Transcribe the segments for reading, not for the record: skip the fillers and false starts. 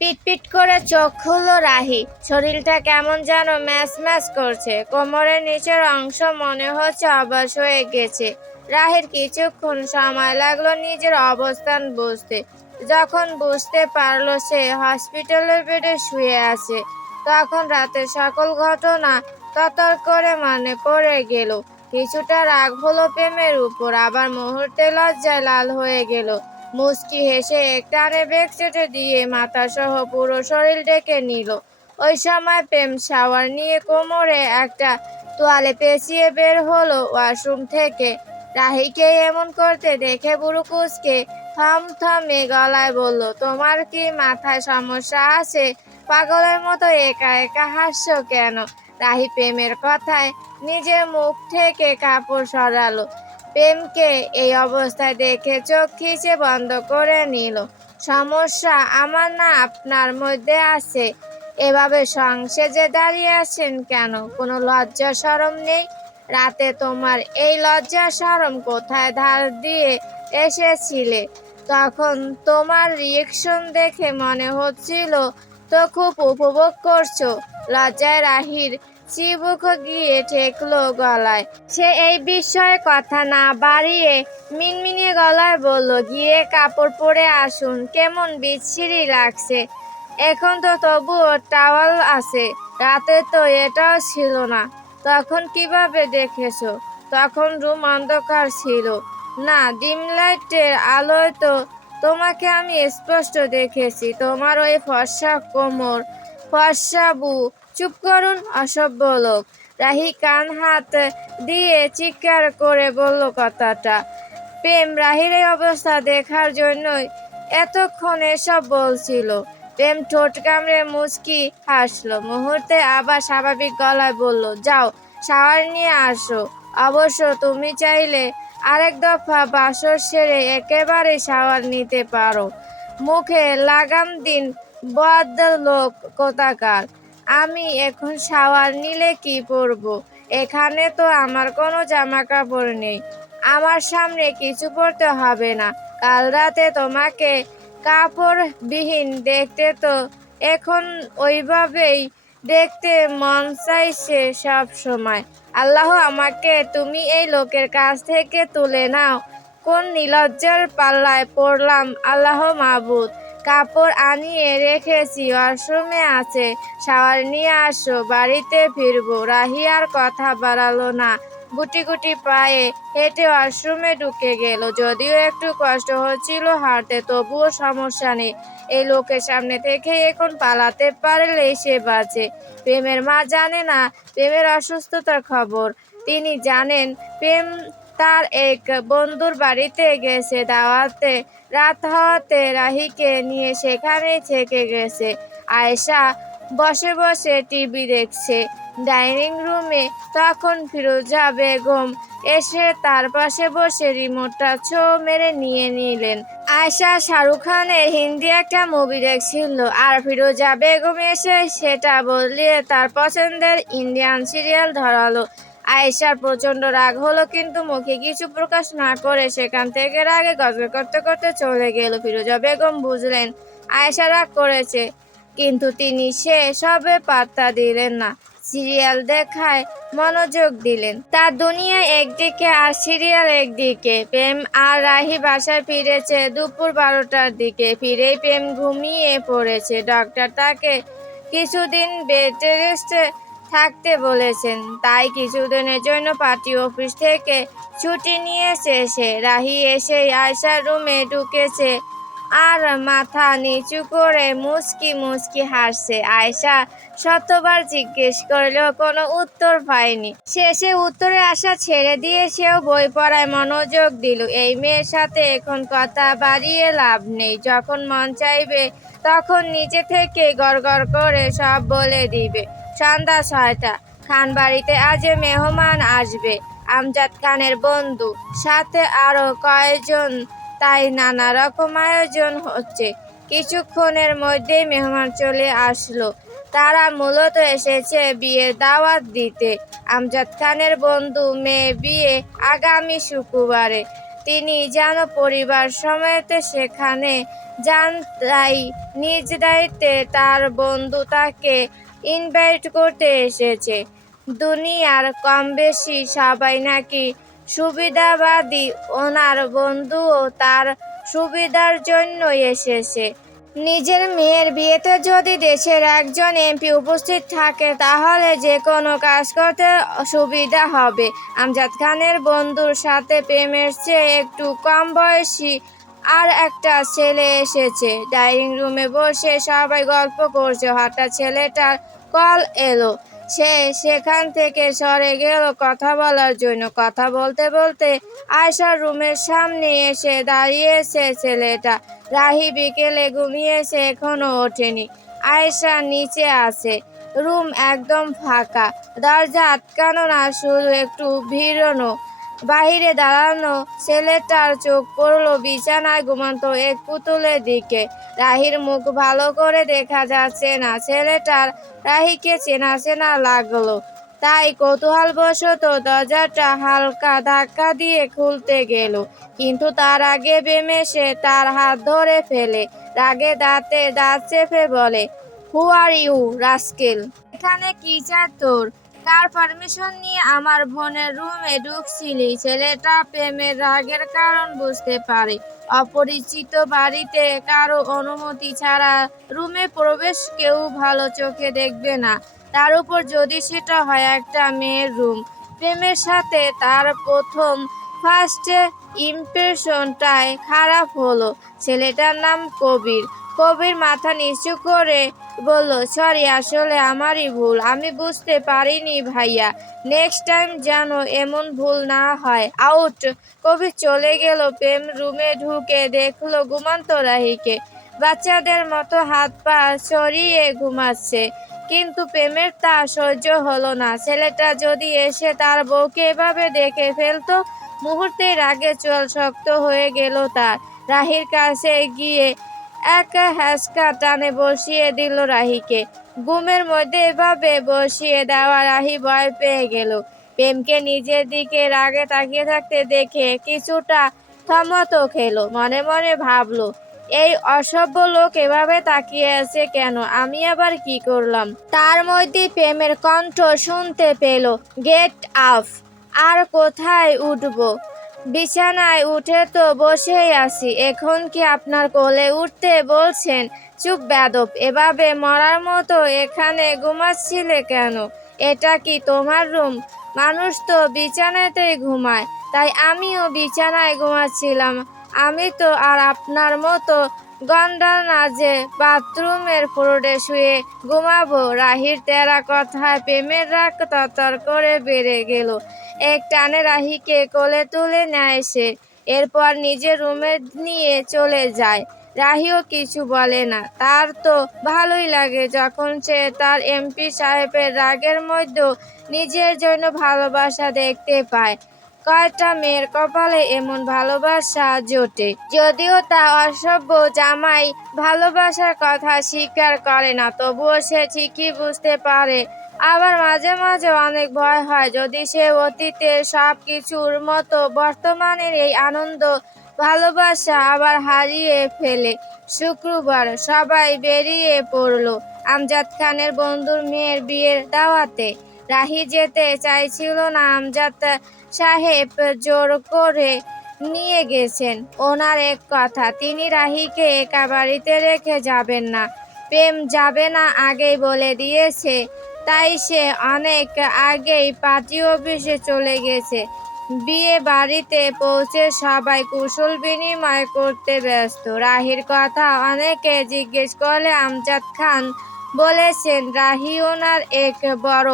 পিটপিট করে চোখ খুলল রাহি। শরীরটা কেমন যেন ম্যাচ ম্যাচ করছে। কোমরের নিচের অংশ মনে হচ্ছে অবশ হয়ে গেছে। রাহির কিছুক্ষণ সময় লাগলো নিজের অবস্থান বুঝতে। যখন বুঝতে পারলো সে হসপিটালের বেডে শুয়ে আছে, তখন রাতের সকল ঘটনা ততর করে মনে পড়ে গেল। কিছুটা রাগ হলো প্রেমের উপর, আবার মুহূর্তে লজ্জায় লাল হয়ে গেল। মুচকি হেসে একটানে বেগ চেটে দিয়ে মাথা সহ পুরো শরীর ঢেকে নিল। ওই সময় প্রেম শাওয়ার নিয়ে কোমরে একটা তোয়ালে পেঁচিয়ে বের হলো ওয়াশরুম থেকে। রাহিকে এমন করতে দেখে বুড়ো কুঁচকে থমথমে গলায় বলল, তোমার কি মাথায় সমস্যা আছে? পাগলের মতো একা একা হাসছো কেন? রাহি প্রেমের কথায় নিজের মুখ থেকে কাপড় সরালো। প্রেমকে এই অবস্থায় দেখে চোখ খিচে বন্ধ করে নিল। সমস্যা আমার না আপনার মধ্যে আছে? এভাবে সংসেজে দাঁড়িয়ে আছেন কেন? কোনো লজ্জা শরম নেই? রাতে তোমার এই লজ্জা শরম কোথায় ধার দিয়ে এসেছিলে? তখন তোমার রিয়েকশন দেখে মনে হচ্ছিল তো খুব উপভোগ করছো। লজ্জায় রাহির চিবুক গিয়ে ঠেকলো গলায়। সে এই বিষয়ে কথা না বাড়িয়ে মিনমিনিয়ে গলায় বলল, গিয়ে কাপড় পরে আসুন, কেমন বিচ্ছিরি লাগছে। এখন তো তবুও টাওয়াল আছে, রাতে তো এটাও ছিল না। তখন কিভাবে দেখেছো? তখন রুম অন্ধকার ছিল না, ডিম লাইটের আলোয় তো তোমাকে আমি স্পষ্ট দেখেছি। তোমার ওই ফর্সা কোমর, ফর্সা চুপ করুন অসভ্য লোক। রাহি কান হাত দিয়ে চিৎকার করে বলল কথাটা। প্রেম রাহির এই অবস্থা দেখার জন্যই এতক্ষণ এসব বলছিল। প্রেম ঠোঁট কামড়ে মুচকি হাসলো। মুহূর্তে আবার স্বাভাবিক গলায় বলল, যাও শাওয়ার নিয়ে আসো। অবশ্য তুমি চাইলে আরেক দফা বাসর সেরে একেবারে শাওয়ার নিতে পারো। মুখে লাগাম দিন বদলোক কোথাকার। আমি এখন শাওয়ার নিলে কি পরবো? এখানে তো আমার কোনো জামা কাপড় নেই। আমার সামনে কিছু পরতে হবে না। কাল রাতে তোমাকে কাপড়বিহীন দেখতে তো এখন ওইভাবেই দেখতে মন চাইছে সব সময়। আল্লাহ, আমাকে তুমি এই লোকের কাছ থেকে তুলে নাও। কোন নির্লজ্জার পাল্লায় পড়লাম আল্লাহ মাবুদ। কাপড় আনিয়ে রেখেছি, ওয়াশরুমে আছে, শাওয়ার নিয়ে আসো, বাড়িতে ফিরবো। রাহি আর কথা বাড়ালো না। গুটি গুটি পায়ে হেঁটে ওয়াশরুমে ঢুকে গেল। যদিও একটু কষ্ট হচ্ছিল হাঁটতে, তবুও সমস্যা নেই। এই লোকের সামনে থেকে এখন পালাতে পারলেই সে বাঁচে। প্রেমের মা জানে না প্রেমের অসুস্থতার খবর। তিনি জানেন প্রেম তার এক বন্ধুর বাড়িতে গেছে দাওয়াতে। রাত হওয়াতে রাহিকে নিয়ে সেখানেই থেকে গেছে। আয়েশা বসে বসে টিভি দেখছে ডাইনিং রুমে। তখন ফিরোজা বেগম এসে তার পাশে বসে রিমোটটা ছো মেরে নিয়ে নিলেন। আয়েশা শাহরুখ খানের হিন্দি একটা মুভি দেখছিল, আর ফিরোজা বেগম এসে সেটা বদলিয়ে তার পছন্দের ইন্ডিয়ান সিরিয়াল ধরালো। আয়েশার প্রচন্ড রাগ হলো, কিন্তু মুখে কিছু প্রকাশ না করে সেখান থেকে রাগে গজগজ করতে করতে চলে গেল। ফিরোজা বেগম বুঝলেন আয়েশা রাগ করেছে, কিন্তু তিনি সে সবে পাত্তা দিলেন না। সিরিয়াল দেখায় মনোযোগ দিলেন। তার দুনিয়া একদিকে আর সিরিয়াল একদিকে। প্রেম আর রাহি বাসায় ফিরেছে দুপুর 12টার দিকে। ফিরেই প্রেম ঘুমিয়ে পড়েছে। ডক্টর তাকে কিছুদিন বেড রেস্টে থাকতে বলেছেন, তাই কিছুদিনের জন্য পার্টি অফিস থেকে ছুটি নিয়েছে সে। রাহি এসেই আয়শার রুমে ঢুকেছে আর মাথা নিচু করে মুচকি মুচকি হাসছে। আয়শা শতবার জিজ্ঞেস করলেও কোনো উত্তর পায়নি। শেষে উত্তরে আশা ছেড়ে দিয়ে সেও বই পড়ায় মনোযোগ দিল। এই মেয়ের সাথে এখন কথা বাড়িয়ে লাভ নেই। যখন মন চাইবে তখন নিজে থেকে গড়গড় করে সব বলে দিবে। সন্ধ্যা 6টা। খান বাড়িতে আজ মেহমান আসবে, আমজাদ খানের বন্ধু, সাথে আরো কয়েকজন। তাই নানা রকম আয়োজন হচ্ছে। কিছুক্ষণের মধ্যেই মেহমান চলে আসলো। তারা মূলত এসেছে বিয়ের দাওয়াত দিতে। আমজাদ খানের বন্ধু মেয়ে বিয়ে আগামী শুক্রবারে। তিনি যেন পরিবার সমেত সেখানে যান, তাই নিজ দায়িত্বে তার বন্ধু তাকে ইনভাইট করতে এসেছে। দুনিয়ার কম বেশি সবাই নাকি সুবিধাবাদী, ওনার বন্ধুও তার সুবিধার জন্যই এসেছে। নিজের মেয়ের বিয়েতে যদি দেশের একজন এমপি উপস্থিত থাকে তাহলে যে কোনো কাজ করতে সুবিধা হবে। আমজাদ খানের বন্ধুর সাথে প্রেমের চেয়ে একটু কম বয়সী আর একটা ছেলে এসেছে। ডাইনিং রুমে বসে সবাই গল্প করছে, হঠাৎ ছেলেটার কল এলো। সে সেখান থেকে সরে গেল কথা বলার জন্য। কথা বলতে বলতে আয়শার রুমের সামনে এসে দাঁড়িয়েছে ছেলেটা। রাহি বিকেলে ঘুমিয়েছে, এখনো ওঠেনি। আয়েশা নিচে আছে, রুম একদম ফাঁকা, দরজা আটকানো না, শুধু একটু ভিড়ানো। বাহিরে দাঁড়ানো ছেলেটার চোখ পড়লো বিছানায় ঘুমন্ত এক পুতুলের দিকে। রাহির মুখ ভালো করে দেখা যাচ্ছে না। ছেলেটার রাহিকে চেনা চেনা লাগলো, তাই কৌতূহলবশত দরজাটা হালকা ধাক্কা দিয়ে খুলতে গেল, কিন্তু তার আগে বেমেসে তার হাত ধরে ফেলে। রাগে দাঁতে দাঁত চেপে বলে, হু আর ইউ রাস্কেল? এখানে কি চাই তোর? কার পারমিশন নিয়ে আমার বোনের রুমে ঢুকছিলি? ছেলেটা প্রেমের রাগের কারণ বুঝতে পারে। অপরিচিত বাড়িতে কারো অনুমতি ছাড়া রুমে প্রবেশ কেউ ভালো চোখে দেখবে না, তার উপর যদি সেটা হয় একটা মেয়ের রুম। প্রেমের সাথে তার প্রথম ফার্স্ট ইমপ্রেশনটাই খারাপ হলো। ছেলেটার নাম কবির। কবির মাথা নিচু করে বলল, সরি, আসলে আমারই ভুল, আমি বুঝতে পারিনি ভাইয়া, নেক্সট টাইম যেন এমন ভুল না হয়। আউট। কবির চলে গেল। প্রেম রুমে ঢুকে দেখলো ঘুমন্ত রাহিকে বাচ্চাদের মতো হাত পা ছড়িয়ে ঘুমাচ্ছে, কিন্তু প্রেমের তা সহ্য হলো না। ছেলেটা যদি এসে তার বউকে এভাবে দেখে ফেলতো, মুহূর্তের আগে চোয়াল শক্ত হয়ে গেল তার। রাহির কাছে গিয়ে এক হ্যাঁচকা টানে বসিয়ে দিল রাহিকে। ঘুমের মধ্যে এভাবে বসিয়ে দেওয়া রাহি ভয় পেয়ে গেল। প্রেমকে নিজের দিকে রাগে তাকিয়ে থাকতে দেখে কিছুটা থমথ খেলো। মনে মনে ভাবলো, এই অসভ্য লোক এভাবে তাকিয়ে আছে কেন? আমি আবার কি করলাম? তার মধ্যে প্রেমের কণ্ঠ শুনতে পেল, গেট আপ। আর কোথায় উঠবো? বিছানায় উঠে তো বসেই আছি, এখন কি আপনার কোলে উঠতে বলছেন? চুপ বেয়াদব, এভাবে মরার মতো এখানে ঘুমাচ্ছিলে কেন? এটা কি তোমার রুম? মানুষ তো বিছানাতেই ঘুমায়, তাই আমিও বিছানায় ঘুমাচ্ছিলাম। আমি তো আর আপনার মতো গন্ডা না যে বাথরুমের ফ্লোরে শুয়ে ঘুমাবো। রাহির তেরা কথায় প্রেমের রাগ তরতর করে বেড়ে গেল। এক টানে রাহিকে কোলে তুলে নেয় সে, এরপর নিজের রুমে নিয়ে চলে যায়। রাহিও কিছু বলে না, তার তো ভালোই লাগে যখন সে তার এমপি সাহেবের রাগের মধ্যেও নিজের জন্য ভালোবাসা দেখতে পায়। কয়টা মেয়ের কপালে এমন ভালোবাসা জোটে? যদিও তা অসভ্য জামাই ভালোবাসার কথা স্বীকার করে না, তবুও সে ঠিকই বুঝতে পারে। আবার মাঝে মাঝে অনেক ভয় হয়, যদি সে অতীতের সব কিছুর মতো বর্তমানের এই আনন্দ ভালোবাসা আবার হারিয়ে ফেলে। শুক্রবার সবাই বেরিয়ে পড়লো আমজাদ খানের বন্ধুর মেয়ের বিয়ের দাওয়াতে। রাহি যেতে চাইছিল না, আমজাদ সাহেব জোর করে নিয়ে গেছেন। ওনার এক কথা, তিনি রাহিকে একা বাড়িতে রেখে যাবেন না। প্রেম যাবে না আগেই বলে দিয়েছে, তাই সে অনেক আগেই পার্টি অফিসে চলে গেছে। বিয়ে বাড়িতে পৌঁছে সবাই কুশল বিনিময় করতে ব্যস্ত। রাহির কথা অনেকে জিজ্ঞেস করলে আমজাদ খান বলেছেন, রাহি ওনার এক বড়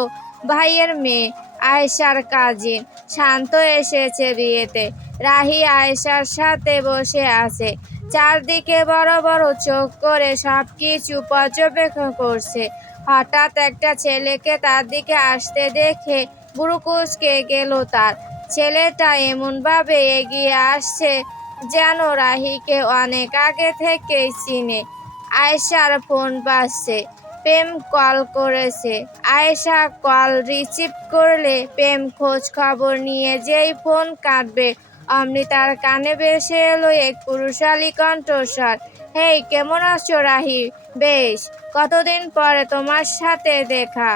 ভাইয়ের মেয়ে, আয়েশার কাজিন। শান্ত এসেছে বিয়েতে। রাহি আয়েশার সাথে বসে আছে, চারদিকে বড় বড় চোখ করে সবকিছু পর্যবেক্ষণ করছে। হঠাৎ একটা ছেলেকে তার দিকে আসতে দেখে বুড়ো কুঁচকে গেল তার। ছেলেটা এমনভাবে এগিয়ে আসছে যেন রাহিকে অনেক আগে থেকেই চিনে। আয়েশার ফোন বাজছে, প্রেম কল করেছে। আয়েশা কল রিসিভ করলে প্রেম খোঁজ খবর নিয়ে যেই ফোন কাটবে অমনি তার কানে ভেসে এলো এক পুরুষালী কণ্ঠস্বর। হেই, কেমন আছো রাহি? বেশ, কতদিন পরে তোমার সাথে দেখা।